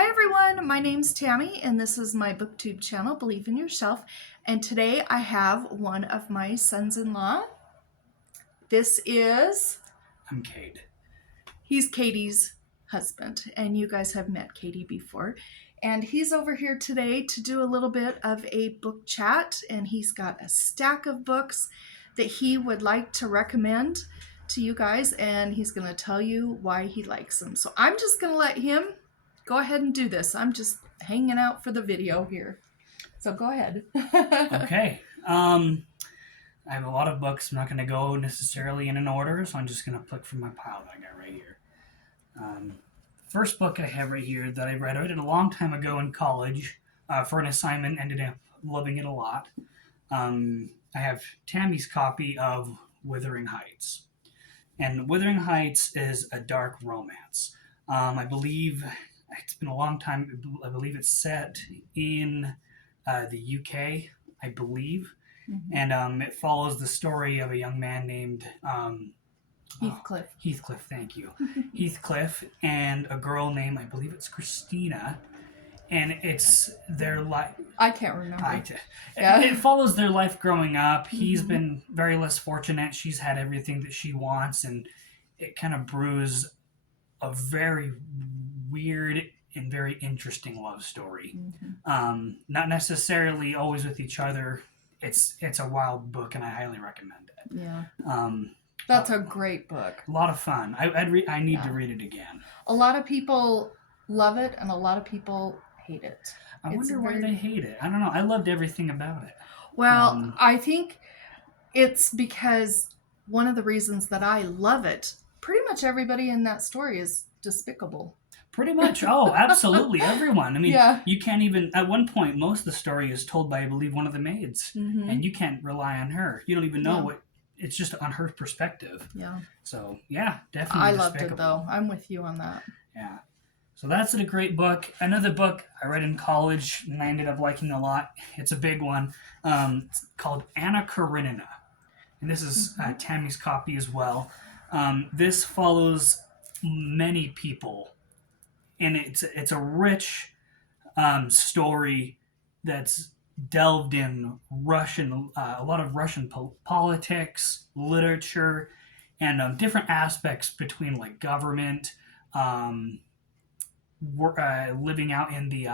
Hi everyone, my name's Tammy and this is my booktube channel, Believe in Yourself. And today I have one of my sons-in-law. This is... I'm Kade. He's Katie's husband and you guys have met Katie before. And he's over here today to do a little bit of a book chat, and he's got a stack of books that he would like to recommend to you guys, and he's going to tell you why he likes them. So I'm just going to let him go ahead and do this. I'm just hanging out for the video here. So go ahead. Okay. I have a lot of books. I'm not going to go necessarily in an order, so I'm just going to pick from my pile that I got right here. First book I have right here that I read a long time ago in college for an assignment. Ended up loving it a lot. I have Tammy's copy of Wuthering Heights. And Wuthering Heights is a dark romance. I believe it's been a long time. I believe it's set in the UK, I believe. Mm-hmm. And it follows the story of a young man named Heathcliff. Heathcliff, thank you. Heathcliff and a girl named, I believe it's Christina. And it's their life. I can't remember. It follows their life growing up. He's been very less fortunate. She's had everything that she wants, and it kind of brews a very weird and very interesting love story. Mm-hmm. Not necessarily always with each other. It's a wild book, and I highly recommend it. Yeah. That's a great book. A lot of fun. I need to read it again. A lot of people love it, and a lot of people hate it. I wonder why they hate it. I don't know. I loved everything about it. Well, I think it's because one of the reasons that I love it, pretty much everybody in that story is despicable. Pretty much. Oh, absolutely. Everyone. I mean, You can't even... At one point, most of the story is told by, I believe, one of the maids. Mm-hmm. And you can't rely on her. You don't even know what... It's just on her perspective. Yeah. So, yeah, definitely I loved it, though. I'm with you on that. Yeah. So that's a great book. Another book I read in college and I ended up liking a lot. It's a big one. It's called Anna Karenina. And this is Tammy's copy as well. This follows many people. And it's a rich story that's delved in Russian, a lot of Russian politics, literature, and different aspects between like government, living out in the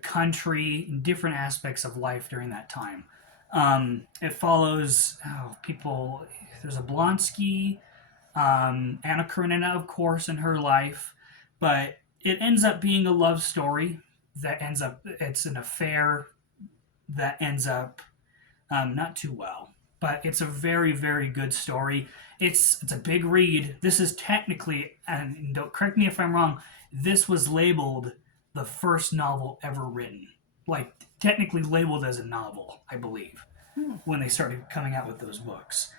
country, different aspects of life during that time. It follows people. There's a Blonsky, Anna Karenina, of course, in her life, but it ends up being a love story that ends up. It's an affair that ends up not too well, but it's a very, very good story. It's a big read. This is technically, and don't correct me if I'm wrong, this was labeled the first novel ever written. Like, technically labeled as a novel, I believe, when they started coming out with those books.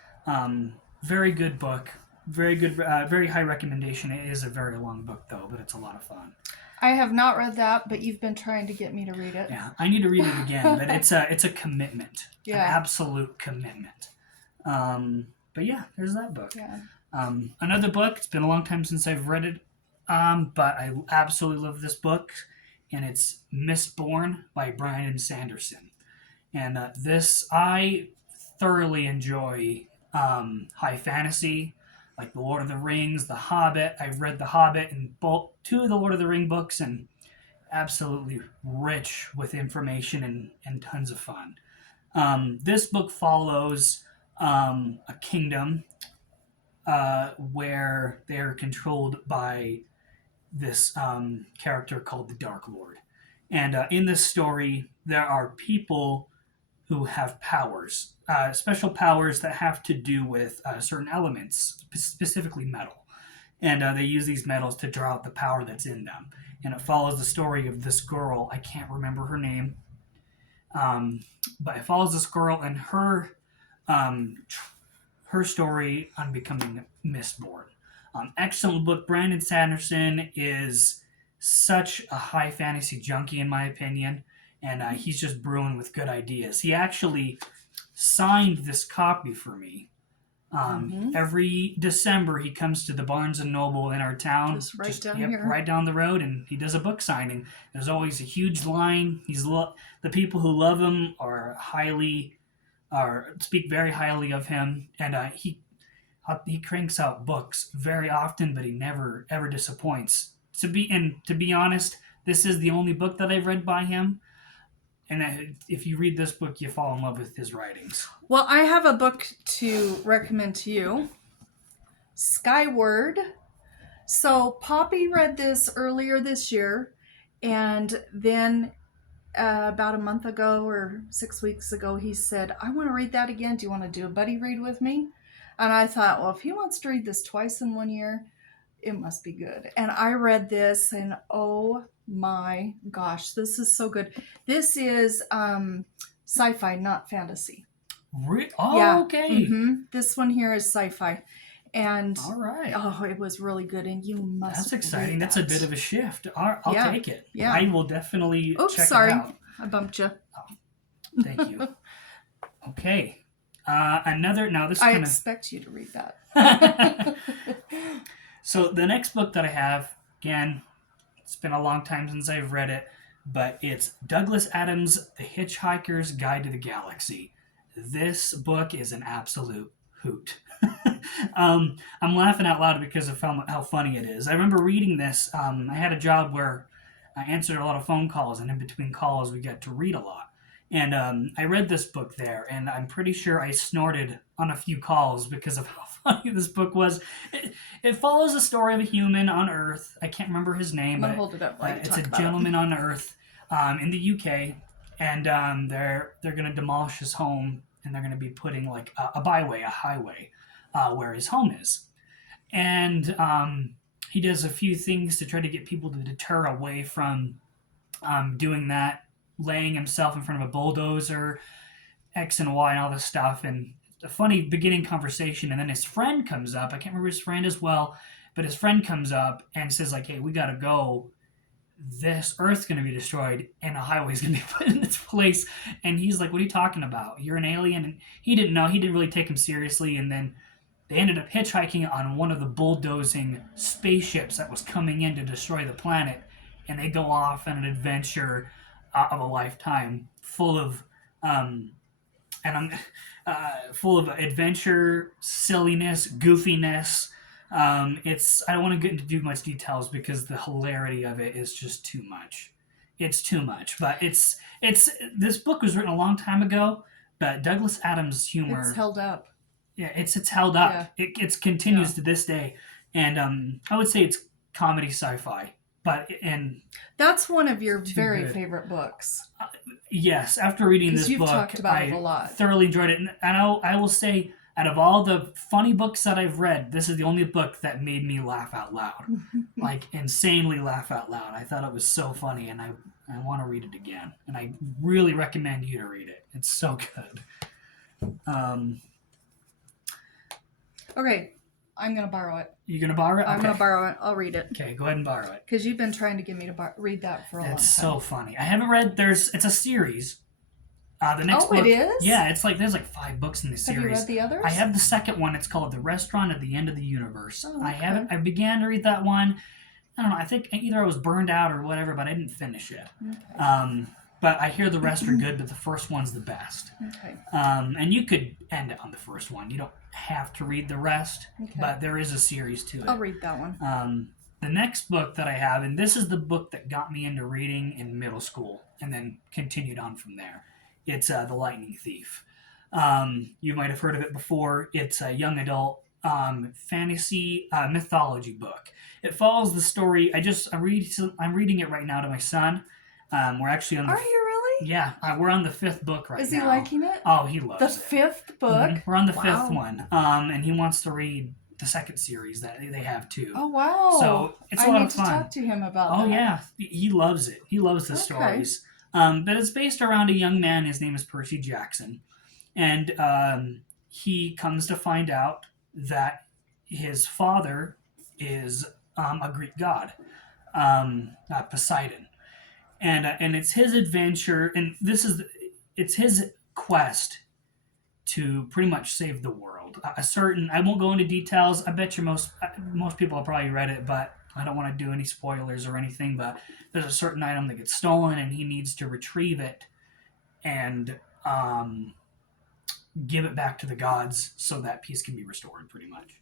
Very good book. Very good, very high recommendation. It is a very long book, though, but it's a lot of fun. I have not read that, but you've been trying to get me to read it. Yeah, I need to read it again, but it's a commitment. Yeah. An absolute commitment. But yeah, there's that book. Yeah. Another book, it's been a long time since I've read it, but I absolutely love this book, and it's Mistborn by Brandon Sanderson. And this, I thoroughly enjoy high fantasy, like The Lord of the Rings, The Hobbit. I've read The Hobbit and two of the Lord of the Ring books, and absolutely rich with information and tons of fun. This book follows a kingdom where they're controlled by this character called the Dark Lord. And in this story, there are people who have powers, special powers that have to do with certain elements, specifically metal. And they use these metals to draw out the power that's in them. And it follows the story of this girl. I can't remember her name. But it follows this girl and her story on becoming Mistborn. Excellent book. Brandon Sanderson is such a high fantasy junkie, in my opinion. And he's just brewing with good ideas. He actually signed this copy for me Every December, he comes to the Barnes and Noble in our town, Just right down here. right down the road, and he does a book signing. There's always a huge line. The people who love him speak very highly of him, and he cranks out books very often, but he never ever disappoints. To be honest, this is the only book that I've read by him. And if you read this book, you fall in love with his writings. Well, I have a book to recommend to you. Skyward. So Poppy read this earlier this year, and then about a month ago or 6 weeks ago, he said, I want to read that again. Do you want to do a buddy read with me? And I thought, well, if he wants to read this twice in 1 year, it must be good. And I read this, and oh my gosh, this is so good. This is sci-fi, not fantasy. Yeah. Okay. Mm-hmm. This one here is sci-fi. And all right. Oh, it was really good, and you must. That's exciting. That's a bit of a shift. I'll take it. Yeah. I will definitely check it out. I bumped you. Oh, thank you. Okay. Now this I expect you to read that. So the next book that I have, again, it's been a long time since I've read it, but it's Douglas Adams' The Hitchhiker's Guide to the Galaxy. This book is an absolute hoot. I'm laughing out loud because of how funny it is. I remember reading this. I had a job where I answered a lot of phone calls, and in between calls we got to read a lot. And I read this book there, and I'm pretty sure I snorted on a few calls because of how funny this book was. It follows the story of a human on Earth. I can't remember his name, but hold it up while you it's talk a about gentleman on Earth in the UK, and they're going to demolish his home, and they're going to be putting like a highway, where his home is. And he does a few things to try to get people to deter away from doing that, laying himself in front of a bulldozer, X and Y and all this stuff. And a funny beginning conversation, and then his friend comes up. I can't remember his friend as well, but his friend comes up and says like, hey, we got to go. This Earth's going to be destroyed and a highway's going to be put in its place. And he's like, what are you talking about? You're an alien? And he didn't know. He didn't really take him seriously. And then they ended up hitchhiking on one of the bulldozing spaceships that was coming in to destroy the planet. And they go off on an adventure of a lifetime full of adventure, silliness, goofiness. I don't want to get into too much details because the hilarity of it is just too much. It's too much, but it's this book was written a long time ago, but Douglas Adams' humor, it's held up. Yeah, it's held up. Yeah. It continues to this day, and I would say it's comedy sci-fi. And that's one of your very favorite books. Yes, after reading this book, talked about it a lot. Thoroughly enjoyed it. And I will say, out of all the funny books that I've read, this is the only book that made me laugh out loud. Like, insanely laugh out loud. I thought it was so funny, and I want to read it again. And I really recommend you to read it. It's so good. Okay. I'm going to borrow it. You're going to borrow it? I'm going to borrow it. I'll read it. Okay, go ahead and borrow it. Because you've been trying to get me to read that for a long time. It's so funny. I haven't read, it's a series. The next book, it is? Yeah, there's like 5 books in the series. Have you read the others? I have the second one. It's called The Restaurant at the End of the Universe. Oh, okay. I began to read that one. I don't know, I think either I was burned out or whatever, but I didn't finish it. Okay. But I hear the rest are good, but the first one's the best. Okay. And you could end it on the first one. You don't have to read the rest, but there is a series to it. I'll read that one. The next book that I have, and this is the book that got me into reading in middle school and then continued on from there. It's The Lightning Thief. You might have heard of it before. It's a young adult fantasy mythology book. It follows the story. I'm reading it right now to my son. We're actually on the... Are you really? Yeah, we're on the 5th book right now. Is he liking it? Oh, he loves it. The 5th book? Mm-hmm. We're on the 5th one. And he wants to read the second series that they have too. Oh, wow. So it's a lot of fun. I need to talk to him about that. Oh, yeah. He loves it. He loves the stories. But it's based around a young man. His name is Percy Jackson. And he comes to find out that his father is a Greek god, Poseidon. And it's his adventure, and it's his quest to pretty much save the world. A certain, I won't go into details. I bet you most people have probably read it, but I don't want to do any spoilers or anything. But there's a certain item that gets stolen, and he needs to retrieve it and give it back to the gods so that peace can be restored, pretty much.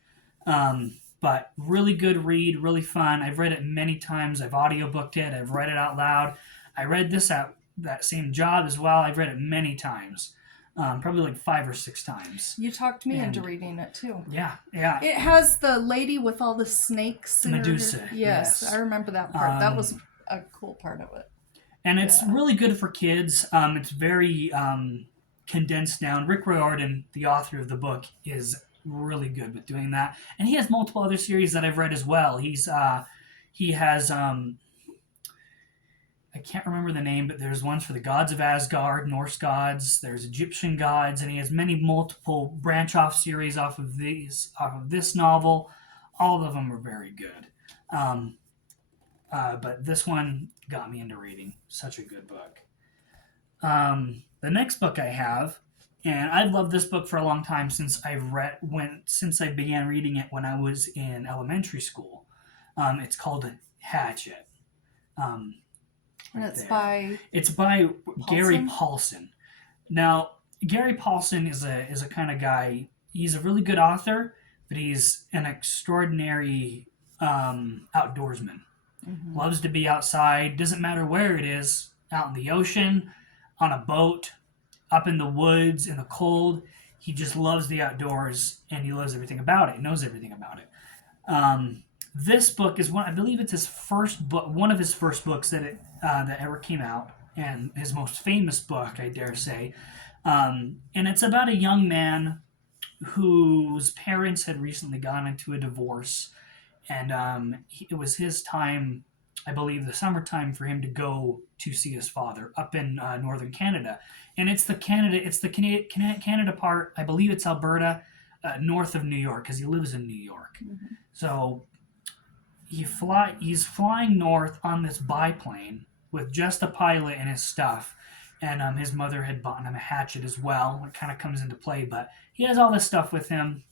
But really good read, really fun. I've read it many times. I've audiobooked it. I've read it out loud. I read this at that same job as well. I've read it many times. Probably like 5 or 6 times. You talked me into reading it too. Yeah. It has the lady with all the snakes. Medusa. Yes, I remember that part. That was a cool part of it. And it's really good for kids. It's very condensed down. Rick Riordan, the author of the book, is really good with doing that. And he has multiple other series that I've read as well. He has I can't remember the name, but there's ones for the gods of Asgard, Norse gods, there's Egyptian gods, and he has multiple branch off series off of this novel. All of them are very good. But this one got me into reading. Such a good book. The next book I have, and I've loved this book for a long time since I began reading it when I was in elementary school. It's called Hatchet. And it's by Paulsen? Gary Paulsen. Now, Gary Paulsen is a kind of guy. He's a really good author, but he's an extraordinary outdoorsman. Mm-hmm. Loves to be outside. Doesn't matter where it is. Out in the ocean, on a boat, up in the woods, in the cold. He just loves the outdoors, and he loves everything about it. He knows everything about it. This book is I believe it's his first book, one of his first books that ever came out, and his most famous book, I dare say. And it's about a young man whose parents had recently gone into a divorce, and it was his time, I believe, the summertime for him to go to see his father up in northern Canada. And it's the Canada part. I believe it's Alberta, north of New York, because he lives in New York. Mm-hmm. So he's flying north on this biplane with just a pilot and his stuff. And his mother had bought him a hatchet as well. It kind of comes into play, but he has all this stuff with him.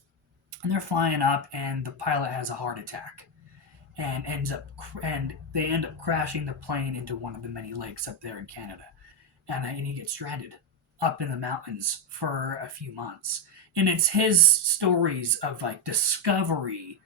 And they're flying up, and the pilot has a heart attack. And they end up crashing the plane into one of the many lakes up there in Canada, and he gets stranded up in the mountains for a few months. And it's his stories of like discovery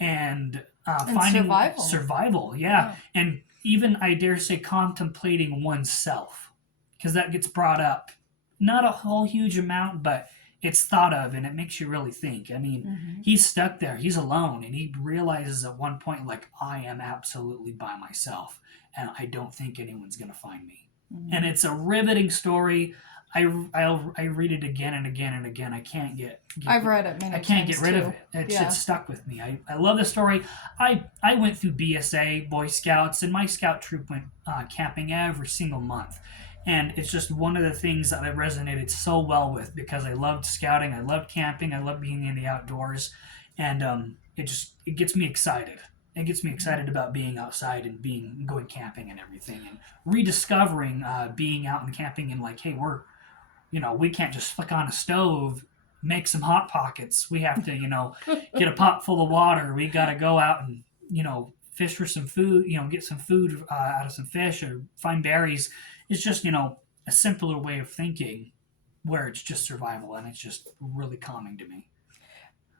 and finding survival, yeah, and even I dare say contemplating oneself, because that gets brought up, not a whole huge amount, but it's thought of, and it makes you really think. I mean, mm-hmm. He's stuck there. He's alone, and he realizes at one point, like, I am absolutely by myself, and I don't think anyone's going to find me. Mm-hmm. And it's a riveting story. I read it again and again and again. I can't get I've read it many times. I can't get rid of it. It's stuck with me. I love the story. I went through BSA, Boy Scouts, and my scout troop went camping every single month. And it's just one of the things that I resonated so well with, because I loved scouting, I loved camping, I loved being in the outdoors, and it gets me excited. It gets me excited about being outside and going camping and everything, and rediscovering being out and camping, and like, hey, we can't just flick on a stove, make some hot pockets. We have to, get a pot full of water. We got to go out and, fish for some food, get some food out of some fish or find berries. It's just, a simpler way of thinking where it's just survival, and it's just really calming to me.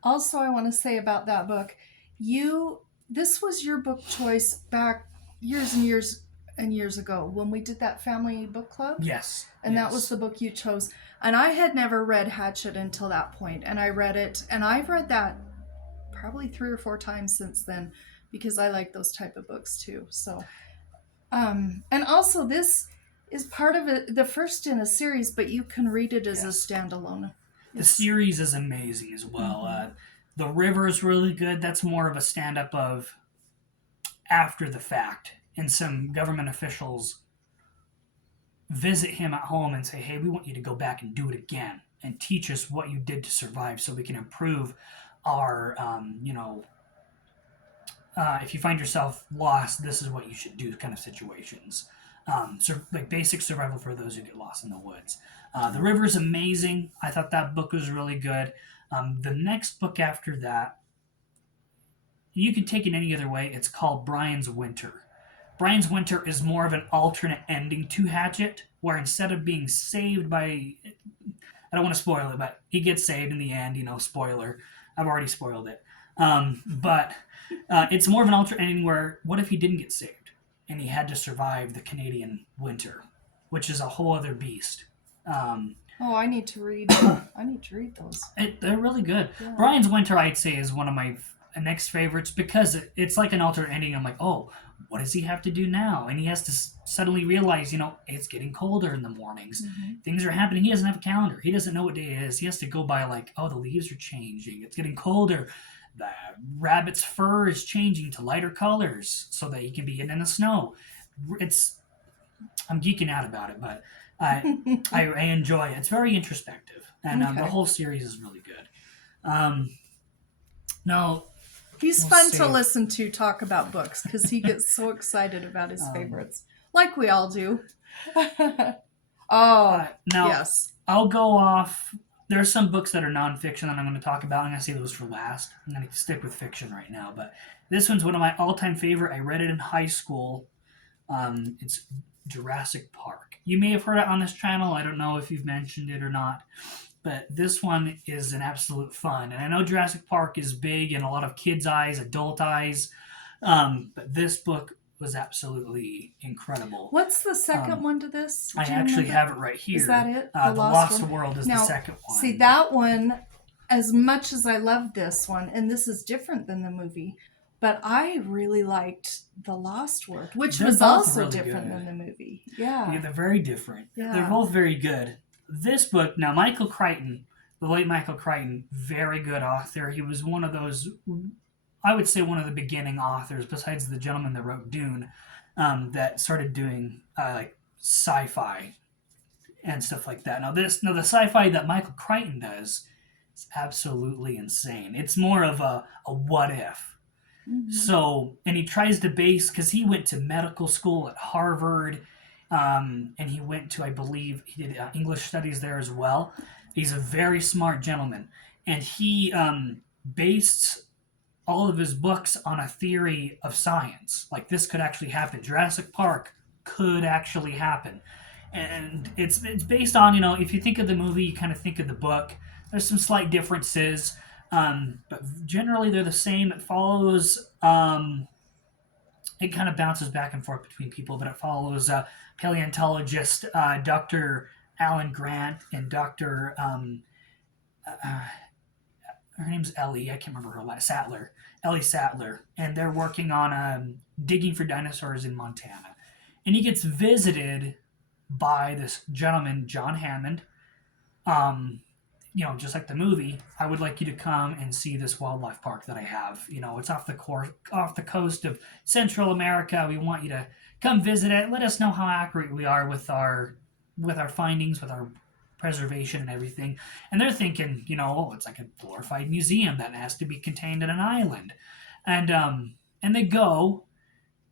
Also, I want to say about that book, this was your book choice back years and years and years ago when we did that family book club. Yes. And that was the book you chose. And I had never read Hatchet until that point, and I read it, and I've read that probably 3 or 4 times since then, because I like those type of books too. So, and also this is part of the first in a series, but you can read it as a standalone. The series is amazing as well. Mm-hmm. The River is really good. That's more of a stand-up of after the fact, and some government officials visit him at home and say, hey, we want you to go back and do it again and teach us what you did to survive so we can improve our, if you find yourself lost, this is what you should do kind of situations. like basic survival for those who get lost in the woods. The River's amazing. I thought that book was really good. The next book after that, you can take it any other way. It's called Brian's Winter. Brian's Winter is more of an alternate ending to Hatchet, where instead of being saved by, I don't want to spoil it, but he gets saved in the end. Spoiler. I've already spoiled it. But it's more of an alternate ending where, what if he didn't get saved and he had to survive the Canadian winter, which is a whole other beast. I need to read. I need to read those. They're really good. Yeah. Brian's Winter, I'd say, is one of my next favorites because it's like an alternate ending. I'm like, oh, what does he have to do now? And he has to suddenly realize, it's getting colder in the mornings. Mm-hmm. Things are happening. He doesn't have a calendar. He doesn't know what day it is. He has to go by like, oh, the leaves are changing. It's getting colder. The rabbit's fur is changing to lighter colors so that he can be hidden in the snow. I'm geeking out about it, but I enjoy it. It's very introspective, and the whole series is really good. Now, he's fun to listen to talk about books because he gets so excited about his favorites, like we all do. Yes. I'll go off. There are some books that are nonfiction that I'm going to talk about. I'm going to save those for last. I'm going to stick with fiction right now, but this one's one of my all-time favorite. I read it in high school. It's Jurassic Park. You may have heard it on this channel. I don't know if you've mentioned it or not, but this one is an absolute fun. And I know Jurassic Park is big in a lot of kids' eyes, adult eyes, but this book was absolutely incredible. What's the second one to this? I actually have it right here. Is that it? The Lost World is the second one. See, that one, as much as I love this one, and this is different than the movie, but I really liked The Lost World, which was also really different than the movie. Yeah, they're very different. Yeah. They're both very good. This book, now Michael Crichton, the late Michael Crichton, very good author. He was one of those, I would say one of the beginning authors, besides the gentleman that wrote Dune, that started doing like sci-fi and stuff like that. Now the sci-fi that Michael Crichton does is absolutely insane. It's more of a what if. Mm-hmm. So, and he tries to base, because he went to medical school at Harvard, and he went to, I believe, he did English studies there as well. He's a very smart gentleman, and he based all of his books on a theory of science. Like, this could actually happen. Jurassic Park could actually happen. And it's based on, if you think of the movie, you kind of think of the book. There's some slight differences. But generally they're the same. It follows, it kind of bounces back and forth between people, but it follows paleontologist Dr. Alan Grant and Dr. Her name's Ellie. I can't remember her last. Sattler. Ellie Sattler. And they're working on digging for dinosaurs in Montana. And he gets visited by this gentleman, John Hammond. Just like the movie, I would like you to come and see this wildlife park that I have. It's off the coast of Central America. We want you to come visit it. Let us know how accurate we are with our findings, with our preservation and everything. And they're thinking, it's like a glorified museum that has to be contained in an island. And they go,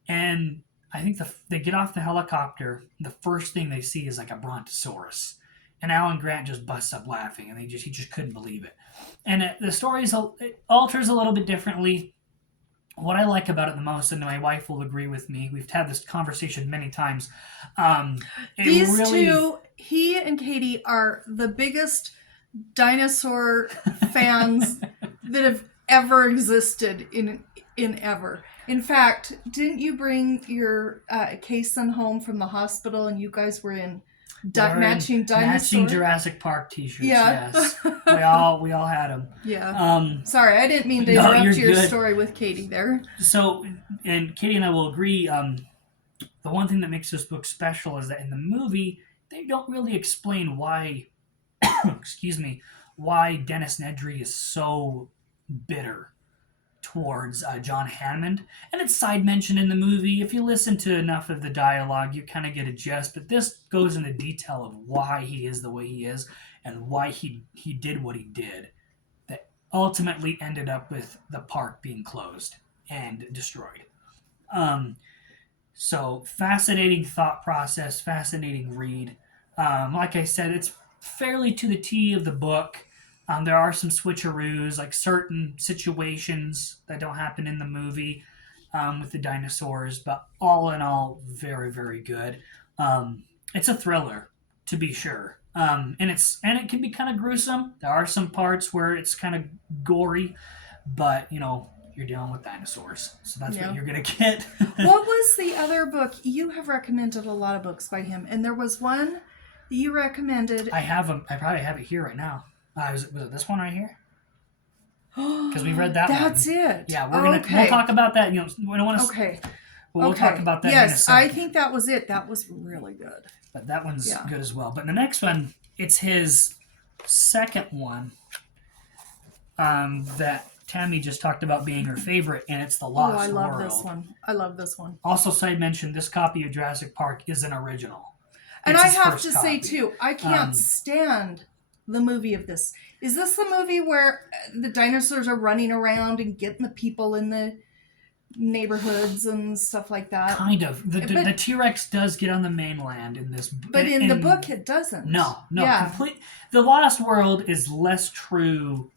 and I think they get off the helicopter. The first thing they see is like a brontosaurus. And Alan Grant just busts up laughing, and he just couldn't believe it. And the story it alters a little bit differently. What I like about it the most, and my wife will agree with me, we've had this conversation many times. These two, he and Katie, are the biggest dinosaur fans that have ever existed in ever. In fact, didn't you bring your Kason home from the hospital, and you guys were in matching Jurassic Park T-shirts? Yeah. Yes, we all had them. Yeah. Sorry, I didn't mean to interrupt your story with Katie there. So, and Katie and I will agree. The one thing that makes this book special is that in the movie they don't really explain why. excuse me, why Dennis Nedry is so bitter towards John Hammond, and it's side mentioned in the movie. If you listen to enough of the dialogue, you kind of get a gist, but this goes into detail of why he is the way he is and why he did what he did that ultimately ended up with the park being closed and destroyed. So fascinating thought process, fascinating read. Like I said, it's fairly to the T of the book. There are some switcheroos, like certain situations that don't happen in the movie with the dinosaurs, but all in all, very very good. It's a thriller, to be sure, and it can be kind of gruesome. There are some parts where it's kind of gory, but you're dealing with dinosaurs, so that's what you're gonna get. What was the other book? You have recommended a lot of books by him, and there was one that you recommended. I have them. I probably have it here right now. Was it this one right here? Because we read that one. That's it. Yeah, we'll talk about that. We don't want to. Okay. We'll talk about that. Yes, in a second. I think that was it. That was really good. But that one's good as well. But the next one, it's his second one. That Tammy just talked about being her favorite, and it's The Lost World. I love this one. I love this one. Also, side mention, this copy of Jurassic Park is an original. And I have to say, too, I can't stand the movie of this. Is this the movie where the dinosaurs are running around and getting the people in the neighborhoods and stuff like that? Kind of. The T-Rex does get on the mainland in this. But in the book, it doesn't. No. Yeah. The Lost World is less true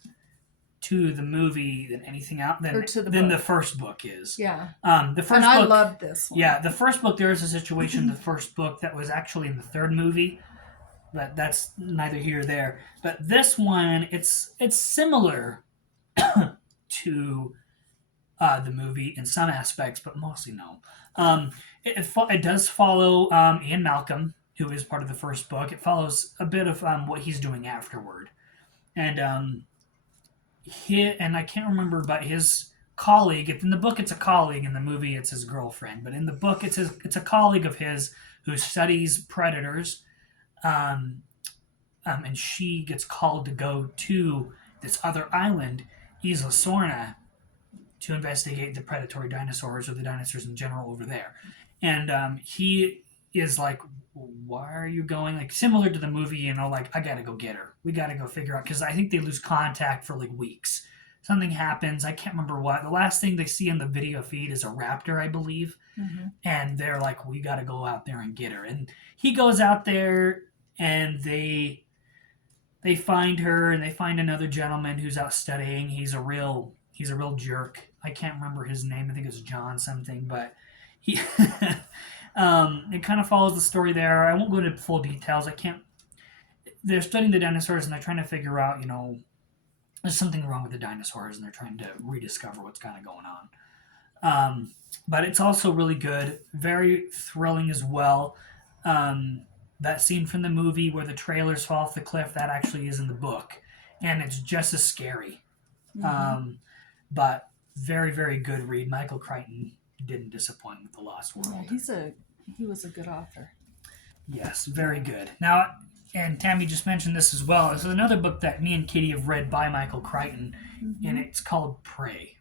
to the movie than anything else than the first book is. Yeah. The first book, I loved this one. Yeah, the first book, there is a situation in the first book that was actually in the third movie, but that's neither here or there. But this one, it's similar to the movie in some aspects, but mostly no. It does follow Ian Malcolm, who is part of the first book. It follows a bit of what he's doing afterward. And I can't remember, but his colleague, in the book it's a colleague, in the movie it's his girlfriend, but in the book it's a colleague of his who studies predators, and she gets called to go to this other island, Isla Sorna, to investigate the predatory dinosaurs, or the dinosaurs in general over there. And he is like, why are you going? Like, similar to the movie, like, I gotta go get her. We gotta go figure out, because I think they lose contact for like weeks. Something happens. I can't remember what. The last thing they see in the video feed is a raptor, I believe. Mm-hmm. And they're like, we gotta go out there and get her. And he goes out there, and they find her, and they find another gentleman who's out studying. He's a real jerk. I can't remember his name. I think it's John something, but he it kind of follows the story there. I won't go into full details. They're studying the dinosaurs, and they're trying to figure out, there's something wrong with the dinosaurs, and they're trying to rediscover what's kind of going on. But it's also really good, very thrilling as well. That scene from the movie where the trailers fall off the cliff, that actually is in the book, and it's just as scary. Mm-hmm. But very, very good read. Michael Crichton didn't disappoint with The Lost World. Yeah, he was a good author. Yes, very good. Now, and Tammy just mentioned this as well. This is another book that me and Katie have read by Michael Crichton, and it's called Prey.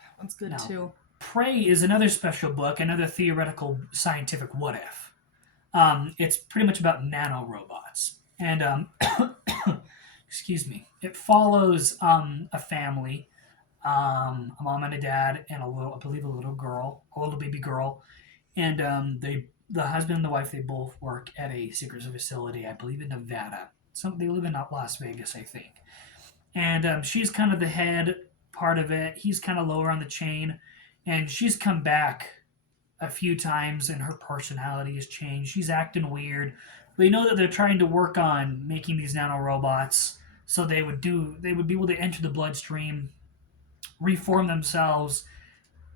That one's good too. Prey is another special book, another theoretical scientific what if. It's pretty much about nanorobots. And, excuse me, it follows a family, a mom and a dad, and a little baby girl. And the husband and the wife, they both work at a secret facility, I believe in Nevada. They live in Las Vegas, I think. And she's kind of the head part of it. He's kind of lower on the chain. And she's come back a few times, and her personality has changed. She's acting weird. They know that they're trying to work on making these nanorobots so they would be able to enter the bloodstream, reform themselves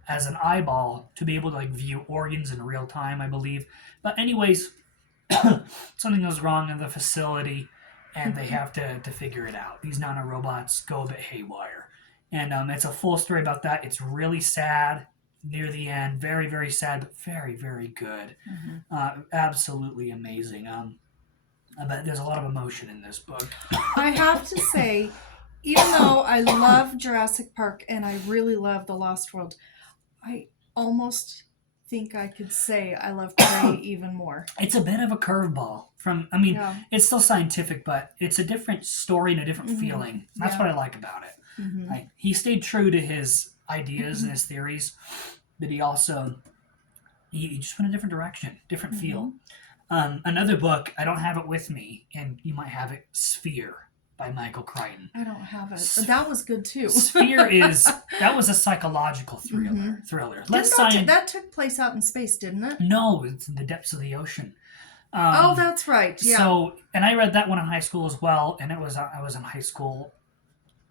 as an eyeball to be able to view organs in real time, I believe. But anyways, something goes wrong in the facility, and they have to figure it out. These nanorobots go a bit haywire. And it's a full story about that. It's really sad near the end. Very, very sad, but very, very good. Mm-hmm. Absolutely amazing. But there's a lot of emotion in this book. I have to say, even though I love Jurassic Park and I really love The Lost World, I almost think I could say I love Prey even more. It's a bit of a curveball. It's still scientific, but it's a different story and a different feeling. That's what I like about it. Mm-hmm. He stayed true to his ideas and his theories, but he also you just went a different direction, different Mm-hmm. feel. Another book, I don't have it with me, and you might have it, Sphere by Michael Crichton. I don't have it. But that was good too. Sphere that was a psychological thriller. Mm-hmm. Thriller. That took place out in space, didn't it? No, it's in the depths of the ocean. Oh, that's right. Yeah. So, and I read that one in high school as well, and I was in high school.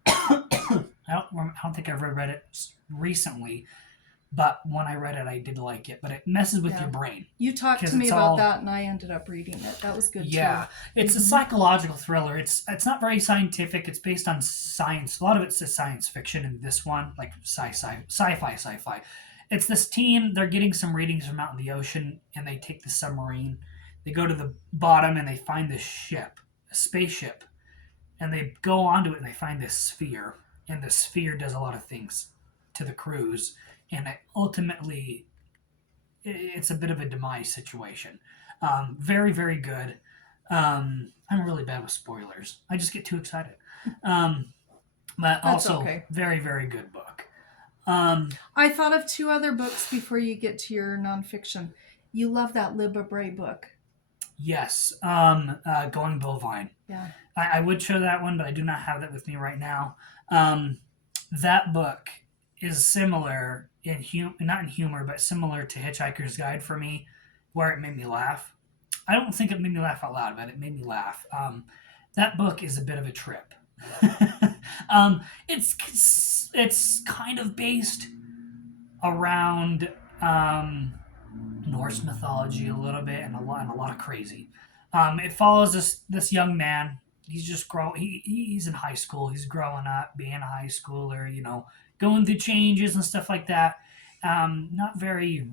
I don't think I've read it recently, but when I read it, I did like it. But it messes with your brain. You talked to me about that, and I ended up reading it. That was good too. Yeah, it's a psychological thriller. It's not very scientific. It's based on science. A lot of it's science fiction in this one, like sci-fi. It's this team. They're getting some readings from out in the ocean, and they take the submarine. They go to the bottom, and they find this ship, a spaceship, and they go onto it, and they find this sphere. And the sphere does a lot of things to the crews, and ultimately, it's a bit of a demise situation. Very, very good. I'm really bad with spoilers. I just get too excited. But That's also, okay. very, very good book. I thought of 2 other books before you get to your nonfiction. You love that Libba Bray book. Yes. Going Bovine. Yeah. I would show that one, but I do not have that with me right now. That book is similar not in humor, but similar to Hitchhiker's Guide for me, where it made me laugh. I don't think it made me laugh out loud, but it made me laugh. That book is a bit of a trip. It's kind of based around Norse mythology a little bit, and a lot of crazy. It follows this young man. He's just he's in high school. He's growing up, being a high schooler. Going through changes and stuff like that. Not very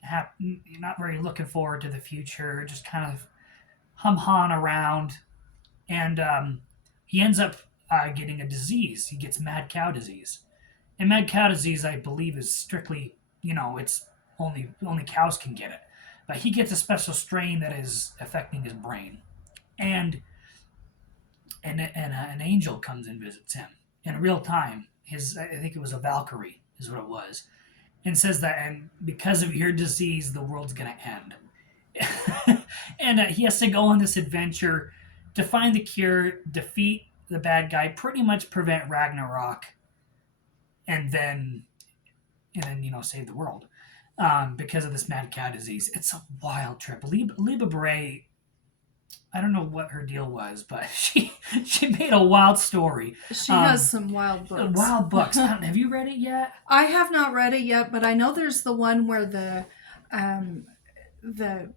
happy. Not very looking forward to the future. Just kind of hum-hawing around, and he ends up getting a disease. He gets mad cow disease, and mad cow disease, I believe, is strictly it's only cows can get it. But he gets a special strain that is affecting his brain, and an angel comes and visits him in real time. I think it was a Valkyrie, is what it was, and says that, and because of your disease, the world's gonna end. And he has to go on this adventure to find the cure, defeat the bad guy, pretty much prevent Ragnarok, and then save the world. Because of this mad cow disease. It's a wild trip. Libba Bray, I don't know what her deal was, but she made a wild story. She has some wild books. Wild books. Have you read it yet? I have not read it yet, but I know there's the one where the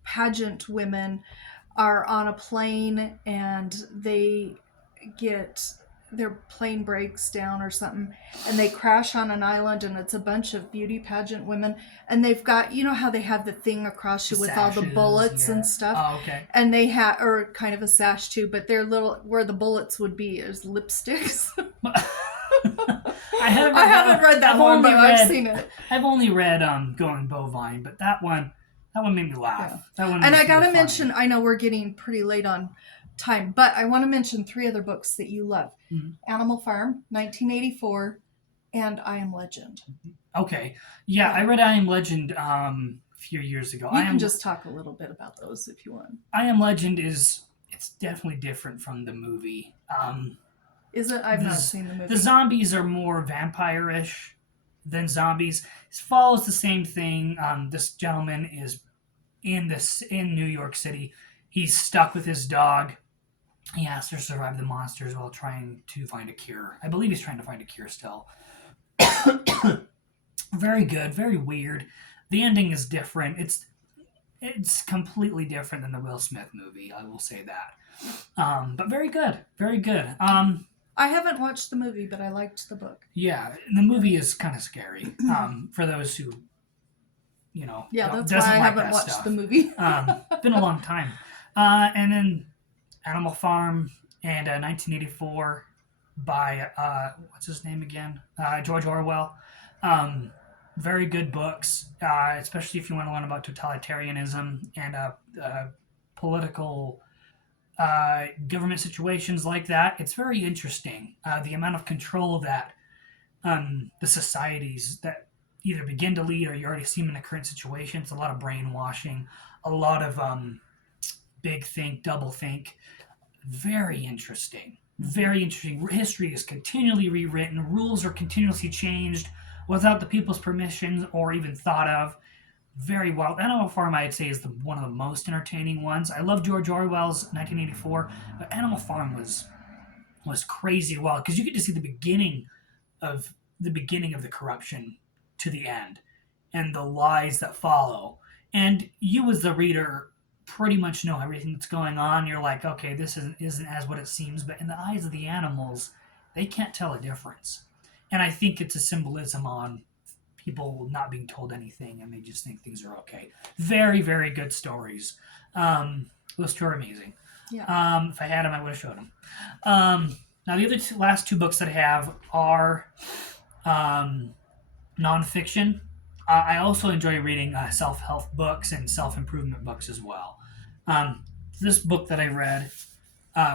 pageant women are on a plane and their plane breaks down or something, and they crash on an island, and it's a bunch of beauty pageant women, and they've got, how they have the thing across you with sashes, all the bullets and stuff. Oh, okay. And they have, or kind of a sash too, but they're little, where the bullets would be is lipsticks. I haven't read that one, but I've seen it. I've only read Going Bovine, but that one made me laugh. Yeah. That one, and I gotta mention, I know we're getting pretty late on time, but I want to mention 3 other books that you love. Mm-hmm. Animal Farm, 1984, and I Am Legend. Okay. Yeah, I read I Am Legend a few years ago. You can just talk a little bit about those if you want. I Am Legend it's definitely different from the movie. Is it? I've not seen the movie. The zombies are more vampire-ish than zombies. It follows the same thing. This gentleman is in New York City. He's stuck with his dog. He has to survive the monsters while trying to find a cure. I believe he's trying to find a cure still. Very good, very weird. The ending is different. It's completely different than the Will Smith movie, I will say that. But very good, very good. I haven't watched the movie, but I liked the book. Yeah, the movie is kind of scary for those who, Yeah, that's why I haven't watched the movie. Been a long time. And then Animal Farm and 1984 by, what's his name again? George Orwell. Very good books, especially if you want to learn about totalitarianism and political government situations like that. It's very interesting. The amount of control that the societies that either begin to lead or you already see them in a current situation. It's a lot of brainwashing, a lot of big think, double think. Very interesting. Very interesting. History is continually rewritten. Rules are continuously changed without the people's permissions or even thought of. Very wild. Animal Farm, I'd say, is one of the most entertaining ones. I love George Orwell's 1984, but Animal Farm was crazy wild because you get to see of the beginning of the corruption to the end, and the lies that follow. And you, as the reader, pretty much know everything that's going on. You're like, okay, this isn't as what it seems, but in the eyes of the animals, they can't tell a difference. And I think it's a symbolism on people not being told anything, and they just think things are okay. Very, very good stories. Those two are amazing. Yeah. If I had them, I would have showed them. Now, the last two books that I have are nonfiction. I also enjoy reading self-help books and self-improvement books as well. This book that I read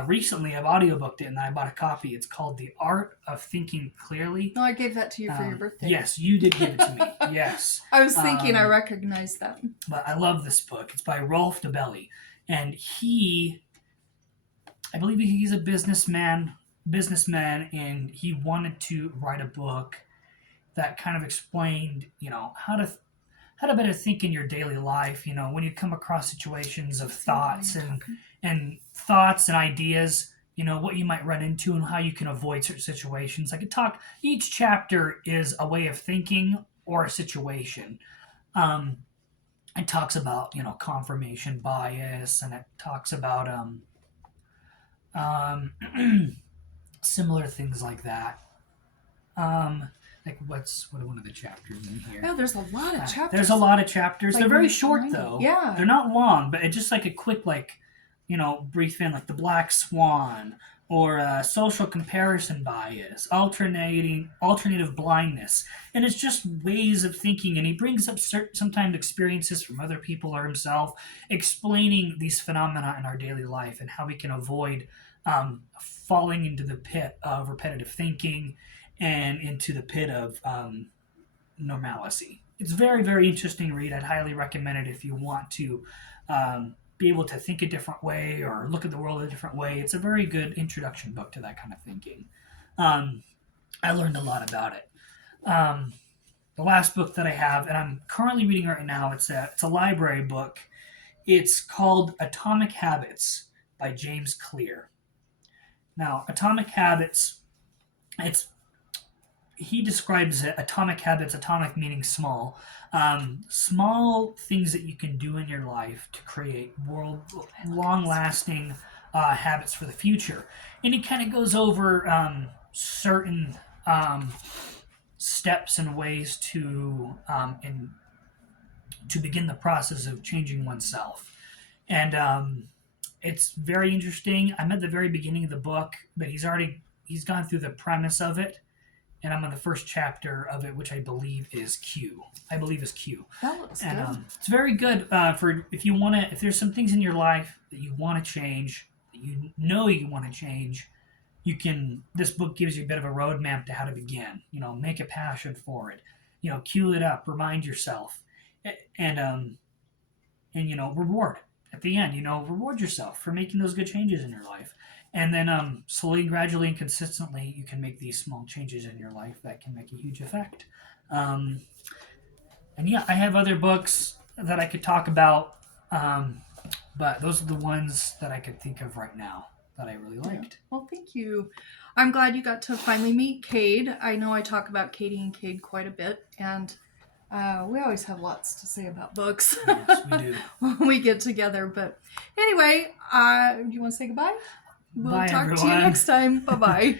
recently, I've audiobooked it and I bought a copy. It's called The Art of Thinking Clearly. No, I gave that to you for your birthday. Yes, you did give it to me. Yes. I was thinking I recognized that. But I love this book. It's by Rolf Dobelli. And I believe he's a businessman, and he wanted to write a book that kind of explained, how to better think in your daily life. When you come across situations of thoughts and thoughts and ideas, what you might run into and how you can avoid certain situations. Each chapter is a way of thinking or a situation. It talks about, confirmation bias, and it talks about similar things like that. What are one of the chapters in here? Oh, there's a lot of chapters. There's a lot of chapters. Like they're very short, though. Yeah. They're not long, but it's just like a quick, brief in, like the Black Swan, or social comparison bias, alternative blindness. And it's just ways of thinking, and he brings up sometimes experiences from other people or himself, explaining these phenomena in our daily life and how we can avoid falling into the pit of repetitive thinking and into the pit of normalcy. It's a very, very interesting read. I'd highly recommend it if you want to be able to think a different way or look at the world a different way. It's a very good introduction book to that kind of thinking. I learned a lot about it. The last book that I have, and I'm currently reading right now, it's a library book. It's called Atomic Habits by James Clear. Now, Atomic Habits, he describes it, atomic habits, atomic meaning small. Small things that you can do in your life to create long-lasting habits for the future. And he kind of goes over certain steps and ways to begin the process of changing oneself. And it's very interesting. I'm at the very beginning of the book, but he's gone through the premise of it. And I'm on the first chapter of it, which I believe is Q. That looks good. It's very good for if there's some things in your life that you want to change, that you want to change, this book gives you a bit of a roadmap to how to begin. Make a passion for it. Cue it up, remind yourself, and reward at the end. Reward yourself for making those good changes in your life. And then slowly, gradually, and consistently, you can make these small changes in your life that can make a huge effect. And yeah, I have other books that I could talk about, but those are the ones that I could think of right now that I really liked. Yeah. Well, thank you. I'm glad you got to finally meet Kade. I know I talk about Katie and Kade quite a bit, and we always have lots to say about books. Yes, we do. When we get together. But anyway, do you want to say goodbye? We'll Bye, talk everyone. to you next time. Bye-bye.